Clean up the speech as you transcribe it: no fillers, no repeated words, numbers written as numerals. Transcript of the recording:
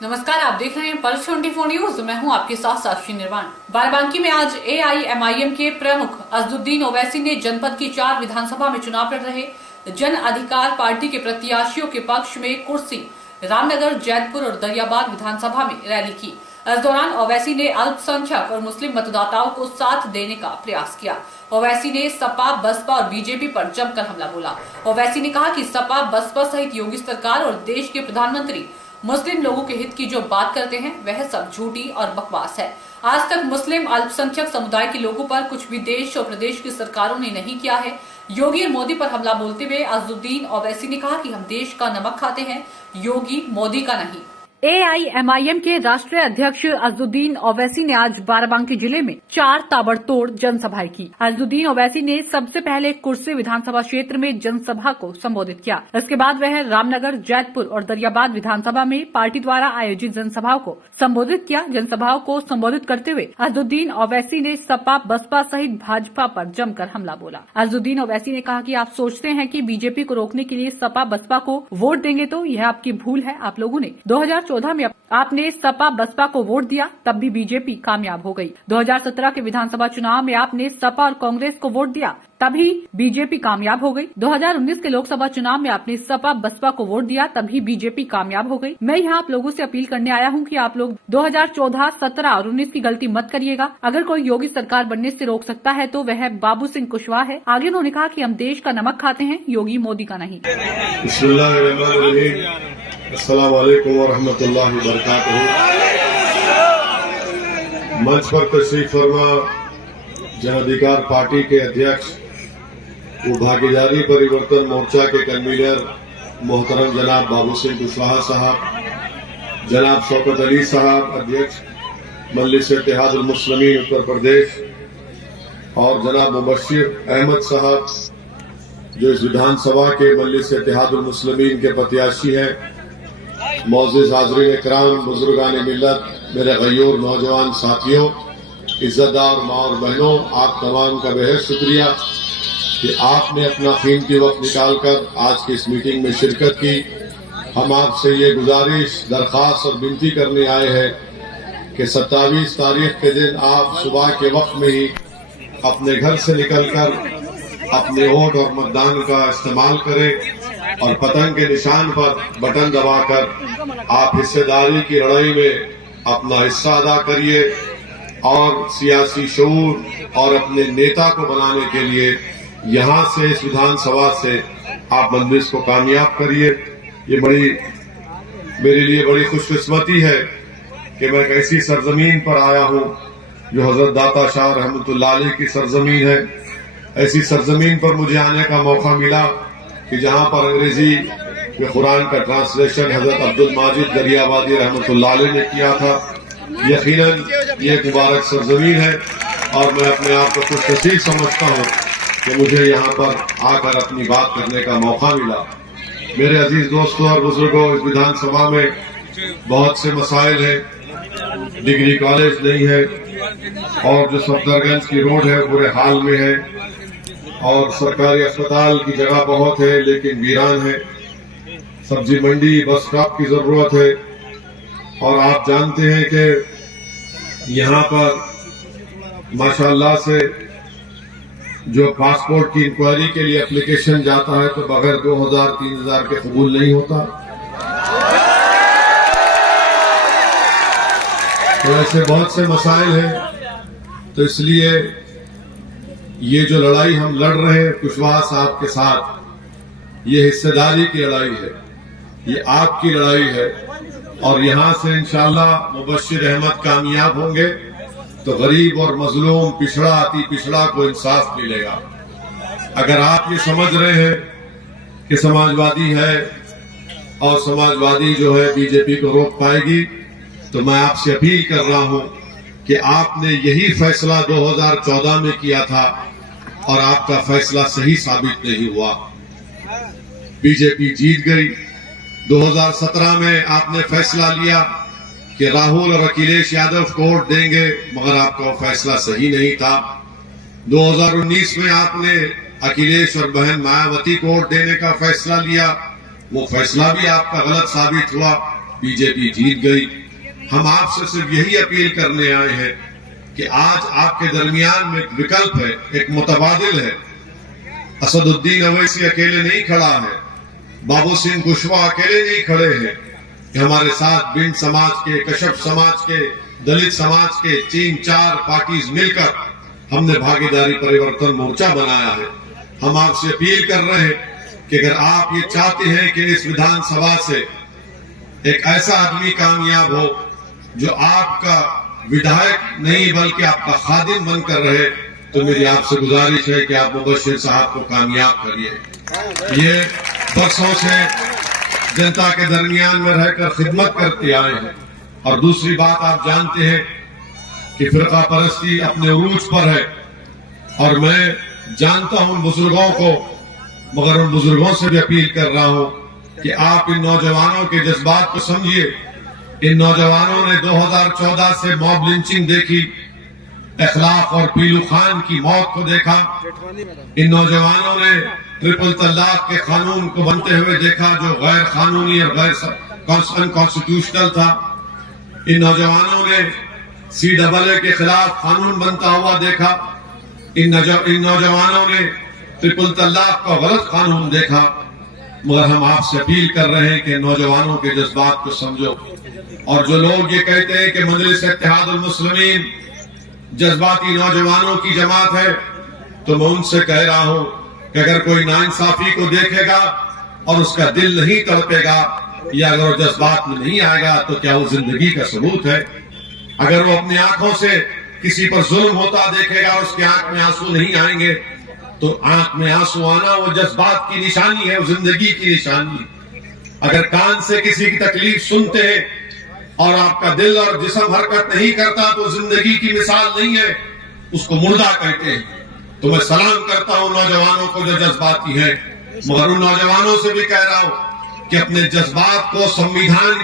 नमस्कार, आप देख रहे हैं पल्स 24 न्यूज। मैं हूं आपके साथ साक्षी निर्वाण। बाराबंकी में आज AIMIM के प्रमुख अजदुद्दीन ओवैसी ने जनपद की 4 विधानसभा में चुनाव लड़ रहे जन अधिकार पार्टी के प्रत्याशियों के पक्ष में कुर्सी रामनगर, जैतपुर और दरियाबाद विधानसभा में रैली की। इस दौरान ओवैसी ने अल्पसंख्यक और मुस्लिम मतदाताओं को साथ देने का प्रयास किया। ओवैसी ने सपा, बसपा और बीजेपी पर जमकर हमला बोला। ओवैसी ने कहा कि सपा, बसपा सहित योगी सरकार और देश के प्रधानमंत्री मुस्लिम लोगों के हित की जो बात करते हैं वह सब झूठी और बकवास है। आज तक मुस्लिम अल्पसंख्यक समुदाय के लोगों पर कुछ भी देश और प्रदेश की सरकारों ने नहीं किया है। योगी और मोदी पर हमला बोलते हुए अजदुद्दीन ओवैसी ने कहा कि हम देश का नमक खाते हैं, योगी मोदी का नहीं। AIMIM के राष्ट्रीय अध्यक्ष अजदुद्दीन ओवैसी ने आज बाराबंकी जिले में 4 ताबड़तोड़ जनसभाएं की। अजदुद्दीन ओवैसी ने सबसे पहले कुर्सी विधानसभा क्षेत्र में जनसभा को संबोधित किया। इसके बाद वह रामनगर, जैतपुर और दरियाबाद विधानसभा में पार्टी द्वारा आयोजित जनसभाओं को संबोधित किया। जनसभाओं को संबोधित करते हुए अजदुद्दीन ओवैसी ने सपा, बसपा सहित भाजपा पर जमकर हमला बोला। अजदुद्दीन ओवैसी ने कहा कि आप सोचते हैं कि बीजेपी को रोकने के लिए सपा, बसपा को वोट देंगे, तो यह आपकी भूल है। आप लोगों ने 2014 में आपने सपा, बसपा को वोट दिया, तब भी बीजेपी कामयाब हो गई। 2017 के विधानसभा चुनाव में आपने सपा और कांग्रेस को वोट दिया, तभी बीजेपी कामयाब हो गई। 2019 के लोकसभा चुनाव में आपने सपा, बसपा को वोट दिया, तभी बीजेपी कामयाब हो गई। मैं यहाँ आप लोगों से अपील करने आया हूँ कि आप लोग 2014, 17 और 19 की गलती मत करिएगा। अगर कोई योगी सरकार बनने से रोक सकता है तो वह बाबू सिंह कुशवाहा है। आगे उन्होंने कहा कि हम देश का नमक खाते हैं, योगी मोदी का नहीं। अस्सलाम वालेकुम व रहमतुल्लाहि व बरकातहू। मंच पर तशरीफ फरमा जन अधिकार पार्टी के अध्यक्ष वो भागीदारी परिवर्तन मोर्चा के कन्वीनर मोहतरम जनाब बाबू सिंह कुशवाहा साहब, जनाब शौकत अली साहब अध्यक्ष मजलिस इत्तेहादुल मुस्लिमीन उत्तर प्रदेश, और जनाब मुबश्शिर अहमद साहब जो इस विधानसभा के मजलिस इत्तेहादुल मुस्लिमीन के प्रत्याशी हैं, मौजूद हाज़रीन इकराम, बुजुर्गान मिल्लत, मेरे गयूर नौजवान साथियों, इज्जतदार माँ और बहनों, आप तमाम का बेहद शुक्रिया कि आपने अपना कीमती वक्त निकालकर आज की इस मीटिंग में शिरकत की। हम आपसे ये गुजारिश, दरख्वास्त और विनती करने आए हैं कि 27 तारीख के दिन आप सुबह के वक्त में ही अपने घर से निकलकर अपने वोट और मतदान का इस्तेमाल करें और पतंग के निशान पर बटन दबाकर आप हिस्सेदारी की लड़ाई में अपना हिस्सा अदा करिए और सियासी शऊर और अपने नेता को बनाने के लिए यहाँ से, इस विधानसभा से आप मजलिस को कामयाब करिए। ये मेरे लिए बड़ी खुशकिस्मती है कि मैं एक ऐसी सरजमीन पर आया हूँ जो हजरत दाता शाह रहमतुल्लाह अलैह की सरजमीन है। ऐसी सरजमीन पर मुझे आने का मौका मिला कि जहाँ पर अंग्रेजी में कुरान का ट्रांसलेशन हजरत अब्दुल माजिद दरियाबादी रहमतुल्लाह अलैह ने किया था। यकीनन ये एक मुबारक सरजमीन है और मैं अपने आप को खुशनसीब समझता हूँ कि मुझे यहाँ पर आकर अपनी बात करने का मौका मिला। मेरे अजीज दोस्तों और बुजुर्गों, इस विधानसभा में बहुत से मसाइल हैं। डिग्री कॉलेज नहीं है और जो सफदरगंज की रोड है बुरे हाल में है और सरकारी अस्पताल की जगह बहुत है लेकिन वीरान है। सब्जी मंडी, बस स्टॉप की जरूरत है और आप जानते हैं कि यहाँ पर माशाल्लाह से जो पासपोर्ट की इंक्वायरी के लिए एप्लीकेशन जाता है तो बगैर 2000-3000 के कबूल नहीं होता। तो ऐसे बहुत से मसाइल हैं। तो इसलिए ये जो लड़ाई हम लड़ रहे हैं कुशवाहा साहब के साथ, ये हिस्सेदारी की लड़ाई है, ये आपकी लड़ाई है और यहाँ से इंशाअल्लाह मुबश्शिर अहमद कामयाब होंगे तो गरीब और मजलूम, पिछड़ा, अति पिछड़ा को इंसाफ मिलेगा। अगर आप ये समझ रहे हैं कि समाजवादी है और समाजवादी जो है बीजेपी को रोक पाएगी, तो मैं आपसे अपील कर रहा हूं कि आपने यही फैसला 2014 में किया था और आपका फैसला सही साबित नहीं हुआ। बीजेपी जीत गई। 2017 में आपने फैसला लिया कि राहुल और अखिलेश यादव को वोट देंगे, मगर आपका फैसला सही नहीं था। 2019 में आपने अखिलेश और बहन मायावती को वोट देने का फैसला लिया, वो फैसला भी आपका गलत साबित हुआ। बीजेपी जीत गई। हम आपसे सिर्फ यही अपील करने आए हैं कि आज आपके दरमियान में एक विकल्प है, एक मुतबादिल है। असदुद्दीन ओवैसी अकेले नहीं खड़ा है, बाबू सिंह कुशवाहा अकेले नहीं खड़े हैं। हमारे साथ बिंड समाज के, कश्यप समाज के, दलित समाज के 3-4 पार्टीज मिलकर हमने भागीदारी परिवर्तन मोर्चा बनाया है। हम आपसे अपील कर रहे हैं कि अगर आप ये चाहते हैं कि इस विधानसभा से एक ऐसा आदमी कामयाब हो जो आपका विधायक नहीं बल्कि आपका खादिम बनकर रहे, तो मेरी आपसे गुजारिश है कि आप मुबश्शिर साहब को कामयाब करिए। ये बरसों से जनता के दरमियान में रहकर खिदमत करते आए हैं। और दूसरी बात, आप जानते हैं कि फिरका परस्ती अपने उरूज पर है और मैं जानता हूं उन बुजुर्गों को, मगर उन बुजुर्गों से भी अपील कर रहा हूं कि आप इन नौजवानों के जज्बात को समझिए। इन नौजवानों ने 2014 से मॉब लिंचिंग देखी, इखलाक और पीलू खान की मौत को देखा। इन नौजवानों ने ट्रिपल तलाक के कानून को बनते हुए देखा जो गैर कानूनी और गैर अनकॉन्स्टिट्यूशनल था। इन नौजवानों ने CAA के खिलाफ कानून बनता हुआ देखा। इन नौजवानों ने ट्रिपल तलाक का गलत कानून देखा। मगर हम आपसे अपील कर रहे हैं कि नौजवानों के जज्बात को समझो। और जो लोग ये कहते हैं कि मजलिस इत्तेहादुल मुस्लिमीन जज्बाती नौजवानों की जमात है, तो मैं उनसे कह रहा हूं कि अगर कोई नाइंसाफी को देखेगा और उसका दिल नहीं तड़पेगा या अगर वो जज्बात में नहीं आएगा, तो क्या वो जिंदगी का सबूत है? अगर वो अपनी आंखों से किसी पर जुल्म होता देखेगा और उसकी आंख में आंसू नहीं आएंगे, तो आंख में आंसू आना वो जज्बात की निशानी है, वो जिंदगी की निशानी है। अगर कान से किसी की तकलीफ सुनते हैं और आपका दिल और जिस्म हरकत नहीं करता, तो जिंदगी की मिसाल नहीं है, उसको मुर्दा कहते हैं। तो मैं सलाम करता हूं नौजवानों को जो जज्बाती हैं, मगर उन नौजवानों से भी कह रहा हूं कि अपने जज्बात को संविधान